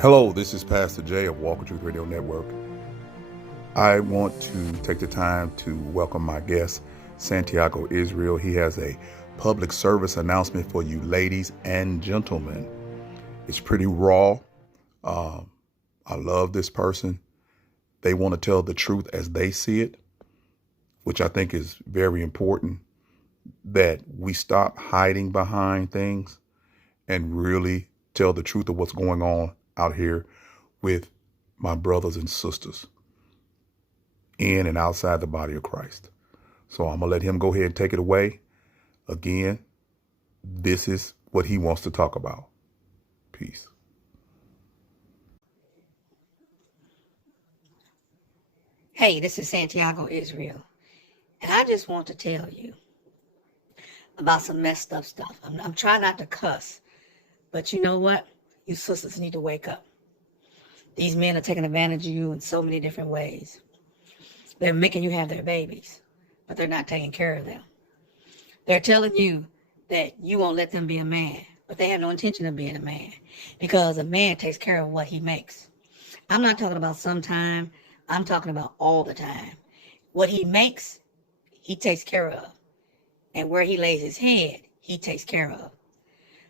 Hello, this is Pastor Jay of Walker Truth Radio Network. I want to take the time to welcome my guest, Santiago Israel. He has a public service announcement for you ladies and gentlemen. It's pretty raw. I love this person. They want to tell the truth as they see it, which I think is very important, that we stop hiding behind things and really tell the truth of what's going on out here with my brothers and sisters in and outside the body of Christ. So I'm going to let him go ahead and take it away. Again, this is what he wants to talk about. Peace. Hey, this is Santiago Israel, and I just want to tell you about some messed up stuff. I'm trying not to cuss, but you know what? You sisters need to wake up. These men are taking advantage of you in so many different ways. They're making you have their babies, but they're not taking care of them. They're telling you that you won't let them be a man, but they have no intention of being a man, because a man takes care of what he makes. I'm not talking about sometime. I'm talking about all the time. What he makes, he takes care of. And where he lays his head, he takes care of.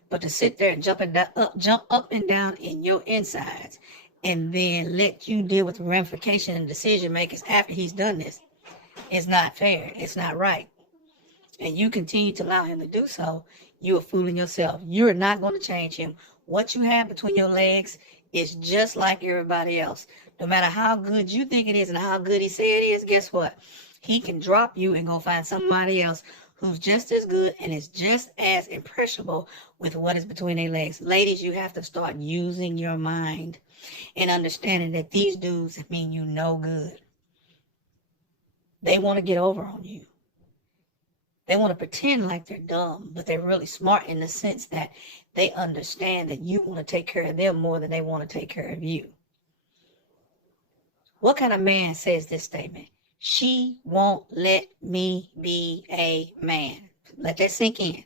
But to sit there and jump up and down in your insides and then let you deal with the ramification and decision makers after he's done this is not fair. It's not right. And you continue to allow him to do so, you are fooling yourself. You're not going to change him. What you have between your legs is just like everybody else. No matter how good you think it is and how good he say it is, guess what? He can drop you and go find somebody else who's just as good and is just as impressionable with what is between their legs. Ladies, you have to start using your mind and understanding that these dudes mean you no good. They want to get over on you. They want to pretend like they're dumb, but they're really smart in the sense that they understand that you want to take care of them more than they want to take care of you. What kind of man says this statement? She won't let me be a man. Let that sink in.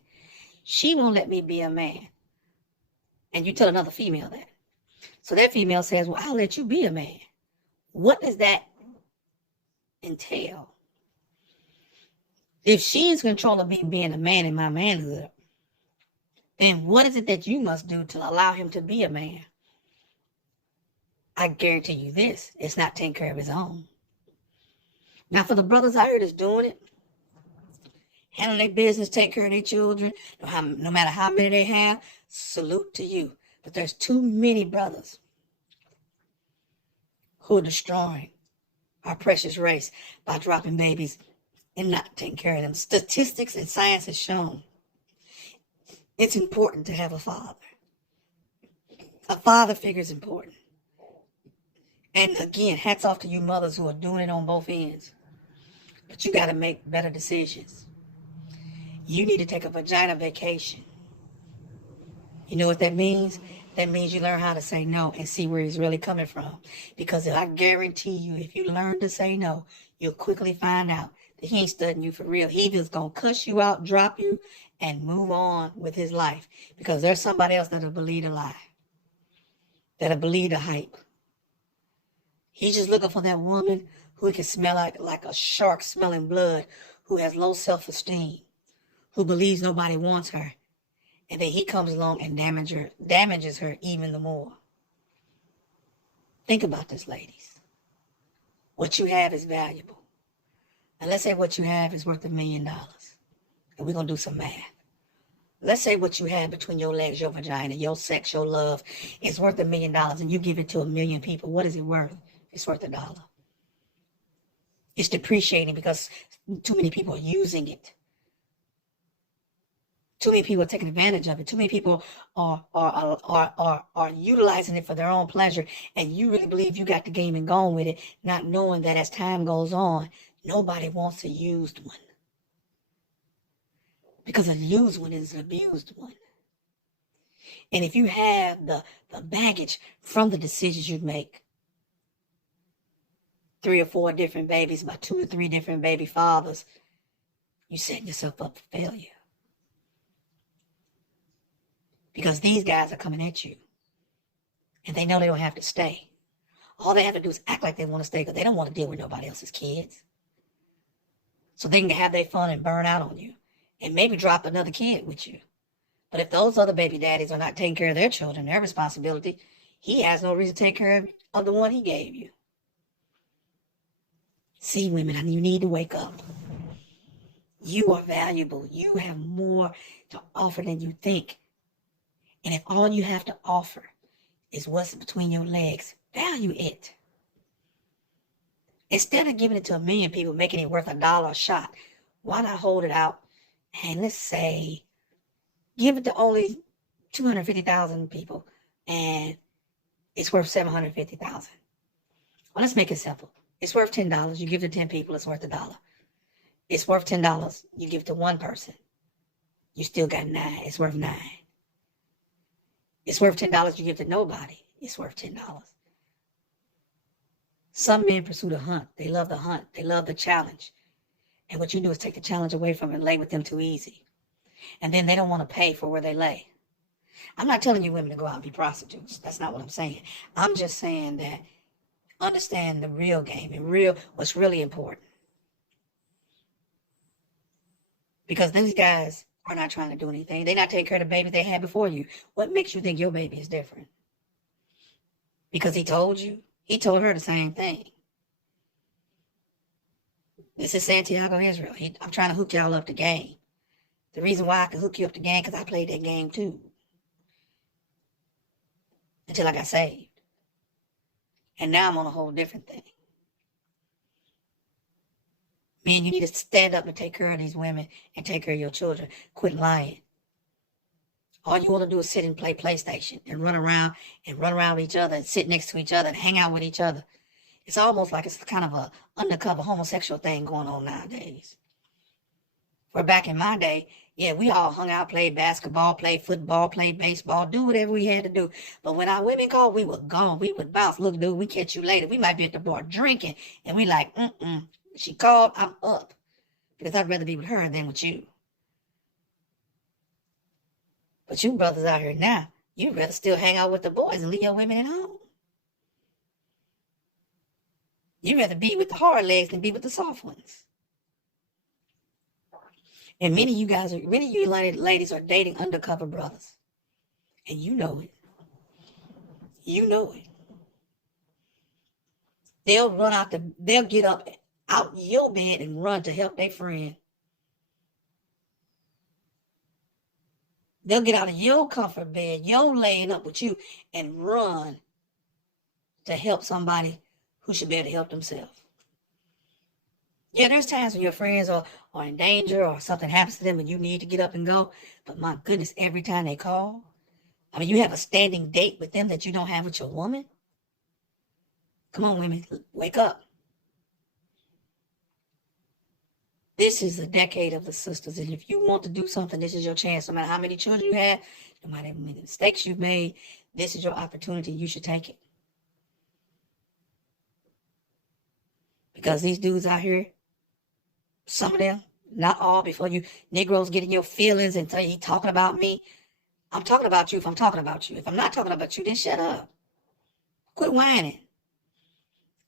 She won't let me be a man. And you tell another female that. So that female says, well, I'll let you be a man. What does that entail? If she is controlling me being a man in my manhood, then what is it that you must do to allow him to be a man? I guarantee you this, it's not taking care of his own. Now, for the brothers out here that's doing it, handling their business, taking care of their children, no matter how many they have, salute to you. But there's too many brothers who are destroying our precious race by dropping babies and not taking care of them. Statistics and science has shown it's important to have a father. A father figure is important. And again, hats off to you mothers who are doing it on both ends. But you got to make better decisions. You need to take a vagina vacation. You know what that means? That means you learn how to say no and see where he's really coming from. Because I guarantee you, if you learn to say no, you'll quickly find out that he ain't studying you for real. He just going to cuss you out, drop you, and move on with his life. Because there's somebody else that'll believe a lie. That'll believe the hype. He's just looking for that woman who can smell like a shark smelling blood, who has low self-esteem, who believes nobody wants her. And then he comes along and damages her even the more. Think about this, ladies. What you have is valuable. And let's say what you have is worth $1 million. And we're going to do some math. Let's say what you have between your legs, your vagina, your sex, your love is worth $1 million, and you give it to 1 million people. What is it worth? It's worth $1. It's depreciating because too many people are using it. Too many people are taking advantage of it. Too many people are utilizing it for their own pleasure. And you really believe you got the game and gone with it, not knowing that as time goes on, nobody wants a used one. Because a used one is an abused one. And if you have the baggage from the decisions you make, 3 or 4 different babies by 2 or 3 different baby fathers, you're setting yourself up for failure. Because these guys are coming at you. And they know they don't have to stay. All they have to do is act like they want to stay because they don't want to deal with nobody else's kids. So they can have their fun and burn out on you and maybe drop another kid with you. But if those other baby daddies are not taking care of their children, their responsibility, he has no reason to take care of the one he gave you. See, women, you need to wake up. You are valuable. You have more to offer than you think. And if all you have to offer is what's between your legs, value it. Instead of giving it to 1 million people, making it worth $1 a shot, why not hold it out and let's say, give it to only 250,000 people and it's worth 750,000. Well, let's make it simple. It's worth $10. You give it to 10 people, it's worth $1. It's worth $10. You give it to one person. You still got 9. It's worth 9. It's worth $10. You give it to nobody. It's worth $10. Some men pursue the hunt. They love the hunt. They love the challenge. And what you do is take the challenge away from them and lay with them too easy. And then they don't want to pay for where they lay. I'm not telling you women to go out and be prostitutes. That's not what I'm saying. I'm just saying that understand the real game and what's really important. Because these guys are not trying to do anything. They're not taking care of the babies they had before you. What makes you think your baby is different? Because he told you? He told her the same thing. This is Santiago Israel. I'm trying to hook y'all up the game. The reason why I can hook you up the game because I played that game too. Until I got saved. And now I'm on a whole different thing. Man, you need to stand up and take care of these women and take care of your children. Quit lying. All you want to do is sit and play PlayStation and run around with each other and sit next to each other and hang out with each other. It's almost like it's kind of a undercover homosexual thing going on nowadays. Where back in my day, yeah, we all hung out, played basketball, played football, played baseball, do whatever we had to do. But when our women called, we were gone. We would bounce. Look, dude, we catch you later. We might be at the bar drinking. And we like, She called, I'm up. Because I'd rather be with her than with you. But you brothers out here now, you'd rather still hang out with the boys and leave your women at home. You'd rather be with the hard legs than be with the soft ones. And many of you ladies are dating undercover brothers. And you know it. You know it. They'll get up out your bed and run to help their friend. They'll get out of your comfort bed, your laying up with you, and run to help somebody who should be able to help themselves. Yeah, there's times when your friends are in danger or something happens to them and you need to get up and go. But my goodness, every time they call, you have a standing date with them that you don't have with your woman. Come on, women, wake up. This is the decade of the sisters. And if you want to do something, this is your chance. No matter how many children you have, no matter how many mistakes you've made, this is your opportunity. You should take it. Because these dudes out here, some of them, not all, before you Negroes get in your feelings and say, he talking about me. I'm talking about you if I'm talking about you. If I'm not talking about you, then shut up. Quit whining.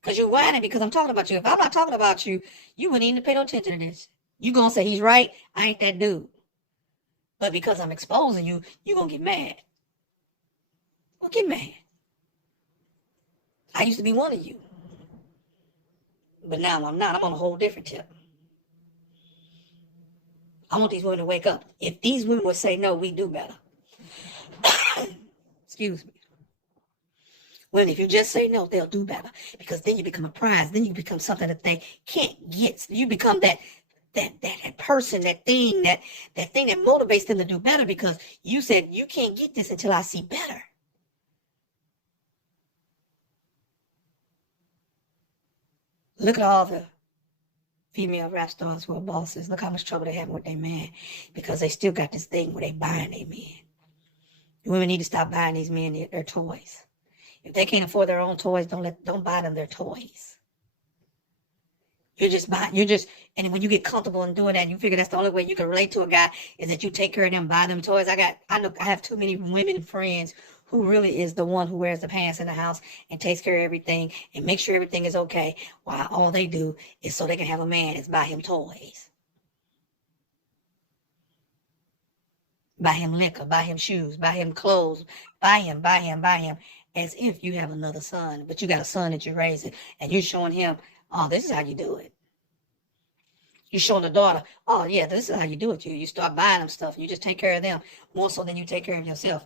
Because you're whining because I'm talking about you. If I'm not talking about you, you wouldn't even pay no attention to this. You're going to say he's right. I ain't that dude. But because I'm exposing you, you're going to get mad. Well, get mad. I used to be one of you. But now I'm not. I'm on a whole different tip. I want these women to wake up. If these women would say no, we do better. Excuse me. Well, if you just say no, they'll do better. Because then you become a prize. Then you become something that they can't get. You become that person, that thing that motivates them to do better because you said you can't get this until I see better. Look at all the female rap stars who are bosses. Look how much trouble they have with their man because they still got this thing where they buying their men. The women need to stop buying these men their toys. If they can't afford their own toys, don't buy them their toys. And when you get comfortable in doing that, you figure that's the only way you can relate to a guy is that you take care of them, buy them toys. I have too many women friends who really is the one who wears the pants in the house and takes care of everything and makes sure everything is okay, while all they do is so they can have a man is buy him toys, buy him liquor, buy him shoes, buy him clothes, buy him, as if you have another son, but you got a son that you're raising, and you're showing him, oh, this is how you do it. You're showing the daughter, oh, yeah, this is how you do it. You start buying them stuff. You just take care of them more so than you take care of yourself.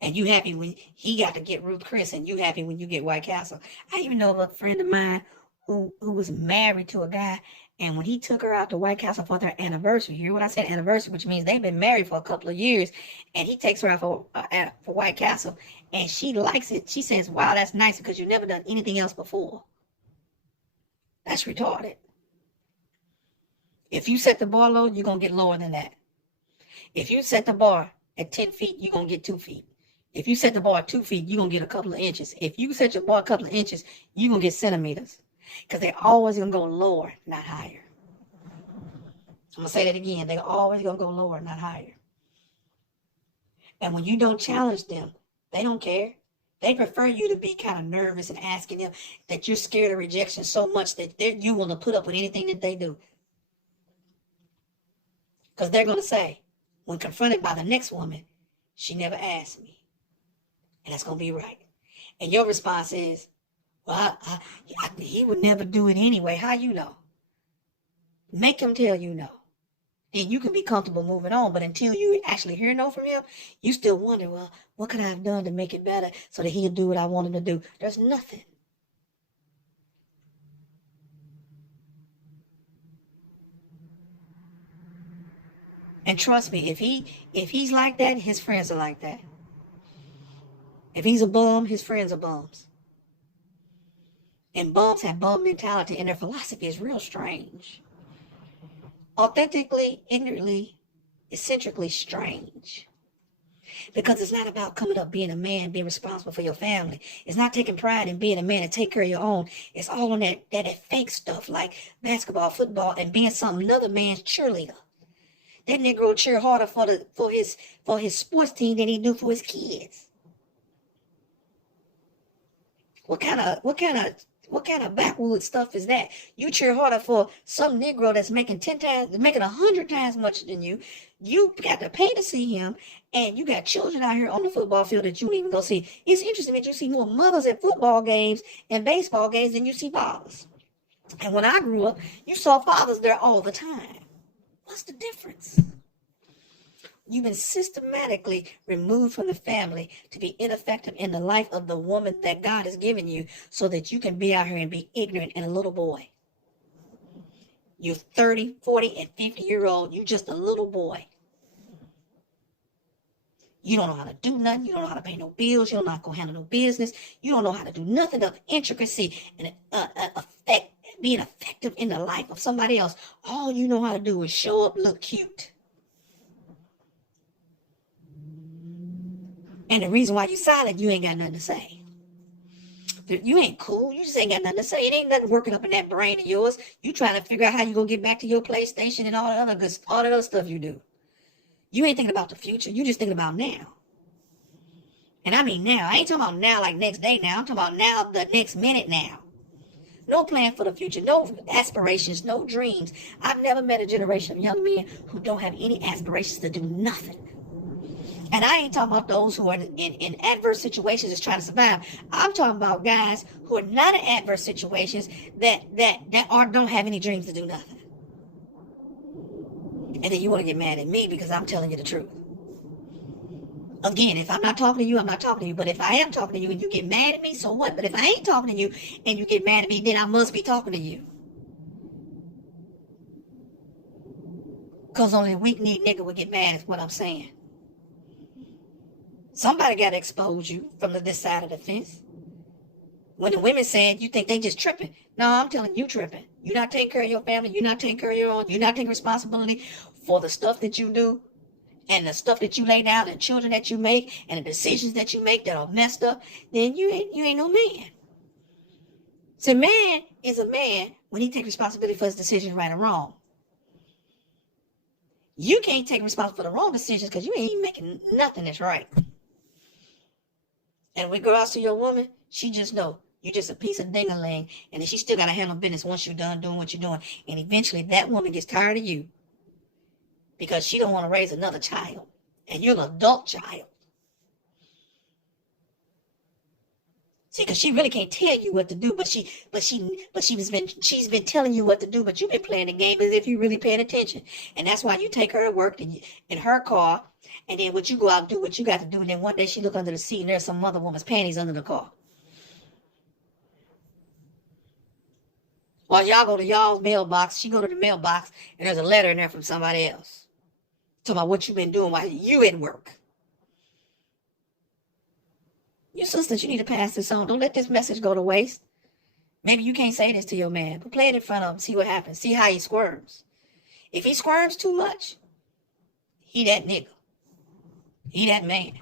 And you happy when he got to get Ruth Chris, and you happy when you get White Castle. I even know of a friend of mine who was married to a guy, and when he took her out to White Castle for their anniversary, you hear what I said, anniversary, which means they've been married for a couple of years, and he takes her out for White Castle, and she likes it. She says, wow, that's nice because you've never done anything else before. That's retarded. If you set the bar low, you're going to get lower than that. If you set the bar at 10 feet, you're going to get 2 feet. If you set the bar at 2 feet, you're going to get a couple of inches. If you set your bar a couple of inches, you're going to get centimeters. Because they're always going to go lower, not higher. I'm going to say that again. They're always going to go lower, not higher. And when you don't challenge them, they don't care. They prefer you to be kind of nervous and asking them that you're scared of rejection so much that you want to put up with anything that they do. Because they're going to say, when confronted by the next woman, she never asked me. And that's going to be right. And your response is, well, he would never do it anyway. How you know? Make him tell you no. And you can be comfortable moving on. But until you actually hear no from him, you still wonder, well, what could I have done to make it better so that he'll do what I want him to do? There's nothing. And trust me, if he's like that, his friends are like that. If he's a bum, his friends are bums. And bums have bum mentality, and their philosophy is real strange. Authentically, ignorantly, eccentrically strange. Because it's not about coming up being a man, being responsible for your family. It's not taking pride in being a man and take care of your own. It's all on that fake stuff like basketball, football, and being another man's cheerleader. That Negro cheer harder for his sports team than he do for his kids. What kind of backwoods stuff is that? You cheer harder for some Negro that's making 100 times much than you. You got to pay to see him, and you got children out here on the football field that you don't even go see. It's interesting that you see more mothers at football games and baseball games than you see fathers. And when I grew up, you saw fathers there all the time. What's the difference? You've been systematically removed from the family to be ineffective in the life of the woman that God has given you so that you can be out here and be ignorant and a little boy. You're 30, 40, and 50-year-old. You're just a little boy. You don't know how to do nothing. You don't know how to pay no bills. You don't know how to go handle no business. You don't know how to do nothing of intricacy and being effective in the life of somebody else. All you know how to do is show up, look cute. And the reason why you silent, you ain't got nothing to say. You ain't cool. You just ain't got nothing to say. It ain't nothing working up in that brain of yours. You trying to figure out how you gonna get back to your PlayStation and all that other stuff you do. You ain't thinking about the future. You just thinking about now. And I mean now. I ain't talking about now like next day now. I'm talking about now, the next minute now. No plan for the future, no aspirations, no dreams. I've never met a generation of young men who don't have any aspirations to do nothing. And I ain't talking about those who are in adverse situations just trying to survive. I'm talking about guys who are not in adverse situations that don't have any dreams to do nothing. And then you want to get mad at me because I'm telling you the truth. Again, if I'm not talking to you, I'm not talking to you. But if I am talking to you and you get mad at me, so what? But if I ain't talking to you and you get mad at me, then I must be talking to you. Because only a weak-kneed nigga would get mad is what I'm saying. Somebody got to expose you from this side of the fence. When the women said, you think they just tripping. No, I'm telling you tripping. You're not taking care of your family. You're not taking care of your own. You're not taking responsibility for the stuff that you do and the stuff that you lay down and children that you make and the decisions that you make that are messed up. Then you ain't no man. So man is a man when he takes responsibility for his decisions right or wrong. You can't take responsibility for the wrong decisions because you ain't even making nothing that's right. And in regards to your woman, she just know you're just a piece of ding-a-ling, and then she still got to handle business once you're done doing what you're doing. And eventually that woman gets tired of you because she don't want to raise another child. And you're an adult child. See, because she really can't tell you what to do, but she's been telling you what to do, but you've been playing the game as if you're really paying attention. And that's why you take her to work in her car, and then what you go out and do what you got to do, and then one day she look under the seat and there's some other woman's panties under the car. While y'all go to y'all's mailbox, she go to the mailbox, and there's a letter in there from somebody else. Talking about what you've been doing while you at work. You sisters, you need to pass this on. Don't let this message go to waste. Maybe you can't say this to your man, but play it in front of him. See what happens. See how he squirms. If he squirms too much, he that nigga. He that man.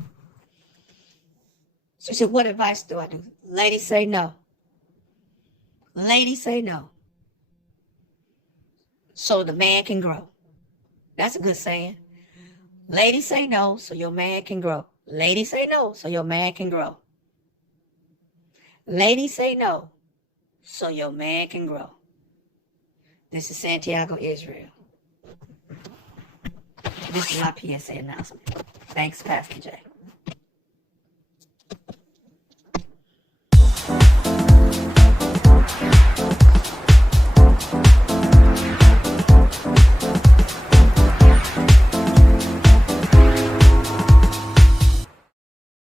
So she said, what advice do I do? Ladies, say no. Ladies, say no. So the man can grow. That's a good saying. Ladies, say no so your man can grow. Ladies, say no so your man can grow. Ladies, say no so your man can grow. This is Santiago, Israel. This is my PSA announcement. Thanks, Pastor J.